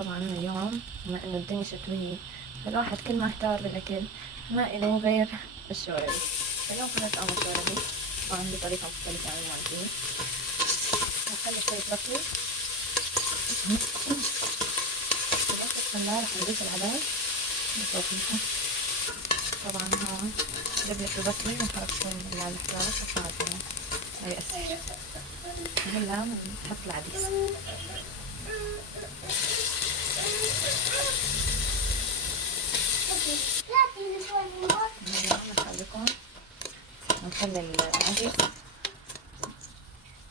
طبعا اليوم بما انه الدنيا شتوية فالواحد كل ما احتار بالاكل ما إله غير الشواربي. فاليوم قررت اعمل شواربي طبعا بطريقة مختلفة عن المعجون. هخلي شوية بصل بنص الخلاط، رح نضيف العدس بسيطة. طبعا هون دبلة البصلة ونحط شوي على الخلاط وشوي هاي أسهل. هلا بنحط العدس. هلا بنخليكم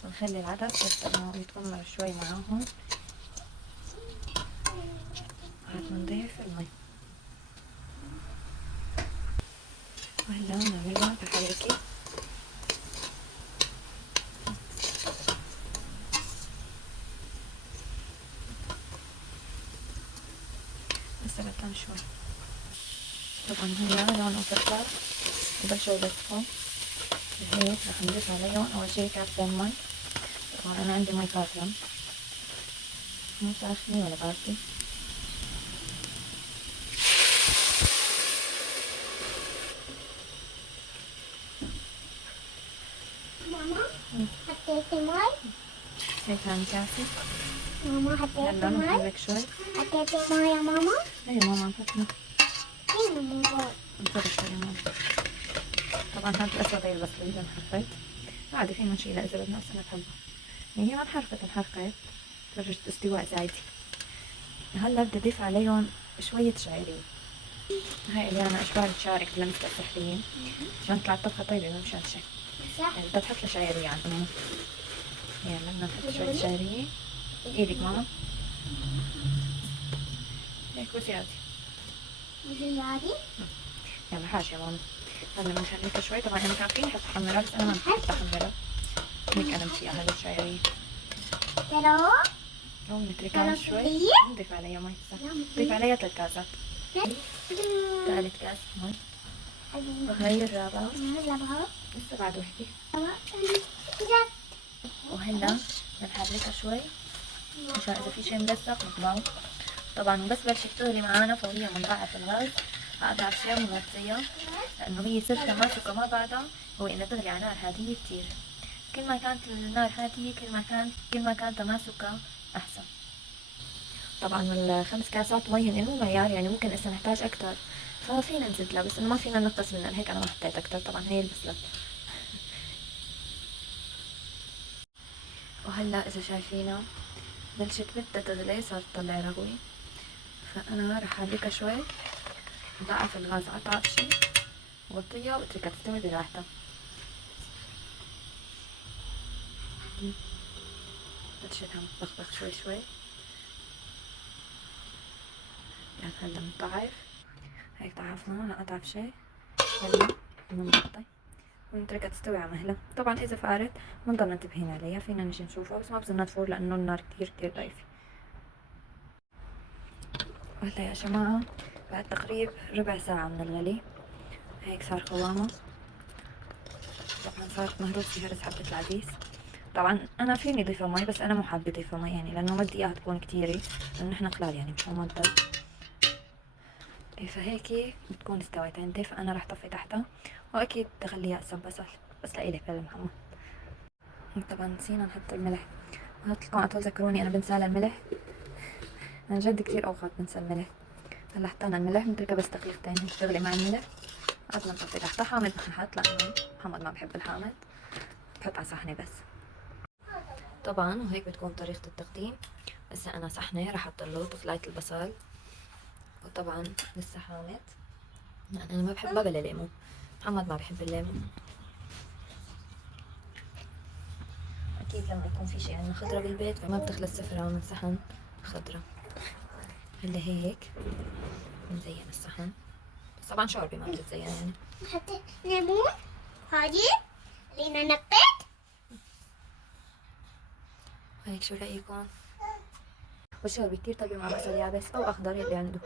نخلي العدس بس انه يتخمر شوي معاهم. هاد بنضيف المي وهلا بنعملها بحركة. هسه بتلم شوي. طبعا هلا لونه فلفل وبلشوا يبسطوا هيك رح نضيف عليهم اول شي كاسين مي. طبعا انا عندي مي فاترة مو ساخنة ولا باردة. ماما حطيتي مي؟ هيك ثاني كاسة. ماما حطيتي هلا مي؟ بنحرك شوي. حطيتي مي يا ماما؟ اي ماما فتنا فين ماما؟ نزرب شوي ماما. طبعا هاد الاسود هي البصلة اذا انحرقت عادي فينا نشيلها اذا بدنا، بس انا بحبها يعني هي ما انحرقت درجة استواء زايدة. هلا بدي اضيف عليهم شوية شعيرية. هاي اللي انا اشبال شارك بلمسة السحرية عشان تطلع الطبخة طيبة مو مشانشة. صح. يعني بدها تحط شعيرية على الأمور. يلا بدنا نحط شوية شعيرية. ايدك ماما هيك وزيادة. وزيادة؟ يلا حاجة يا ماما. هلا بنخليها شوي. طبعا انا كان فيني احط حمرة بس انا ما بحب احمرها. هيك انا مشي هلا الشعيرية. ترى ونتركها شوي. نضيف عليها مي. نضيف عليها 3 كاسات. ثالث كاس مي. وهي الرابعة. لسه بعد وحدة. وهلا بنحركها شوي عشان إذا في شي ملصق نطلعه. طبعا بس بلشت تغلي معانا فوريا بنضاعف الغاز. أقطع شي ونغطيها لأنه هي سر تماسكها ما بعدها هو إنها تغلي على نار هادية كتير. كل ما كانت النار هادية كل ما كان تماسكها أحسن. طبعا ال5 كاسات مي هن مو معيار، يعني ممكن إسا نحتاج أكتر ففينا نزيد لها، بس إنه ما فينا ننقص منها، هيك أنا ما حطيت أكتر. طبعا هي البسلة. وهلا إذا شايفينها بلشت بدها تغلي، صارت تطلع رغوي، فأنا رح أحركها شوي نضاعف الغاز قطعة شي وغطيها واتركها تستوي براحتها. بلشت عم تبخبخ شوي شوي. يعني هلا بنضعف. هيك ضعفنا هلا أضعف شي. هلا بنغطي ونتركها تستوي على مهلها. طبعا إذا فارت بنضل منتبهين عليها، فينا نجي نشوفها بس ما بصير تفور لأنه النار كتير كتير ضعيفة. وهلا يا جماعة بعد تقريب ربع ساعة من الغلي هيك صار قوامها. طبعا صارت مهروسة هرس حبة العديس. طبعا انا فيني اضيفها مي بس انا مو حابة اضيفها مي يعني لانه ما بدي اياها تكون كتيرة لانه نحن خلال يعني مش ما نضل. فهيك بتكون استوت عندي، فانا راح طفي تحتها واكيد تخليها هسه ببصل بس لإلك للمحمد. طبعا نسينا نحط الملح. قلت لكم تذكروني انا بنسى الملح، عن جد كتير اوقات بنسى الملح. هلا حطينا الملح بنتركها بس دقيقتين هيك تغلي مع الملح قبل ما نطفي تحتها. حامض ما حنحط لانه محمد ما بحب الحامض، بحط على صحني بس. طبعا وهيك بتكون طريقة التقديم. هسه انا صحني راح احط له طفلاية البصل، وطبعا لسه حامض يعني انا ما بحبها بلا ليمون، محمد ما بحب الليمون. اكيد لما يكون في شيء عندنا خضرة بالبيت فما بتخلى السفرة من صحن خضرة. هلا هيك بنزين الصحن، بس طبعا شوربة ما بتتزين يعني. حطيت ليمون هادي اللي انا نقيت. هيك شو رأيكم؟ والشوربة كتير طيبة مع بصل يابس او اخضر يلي عنده.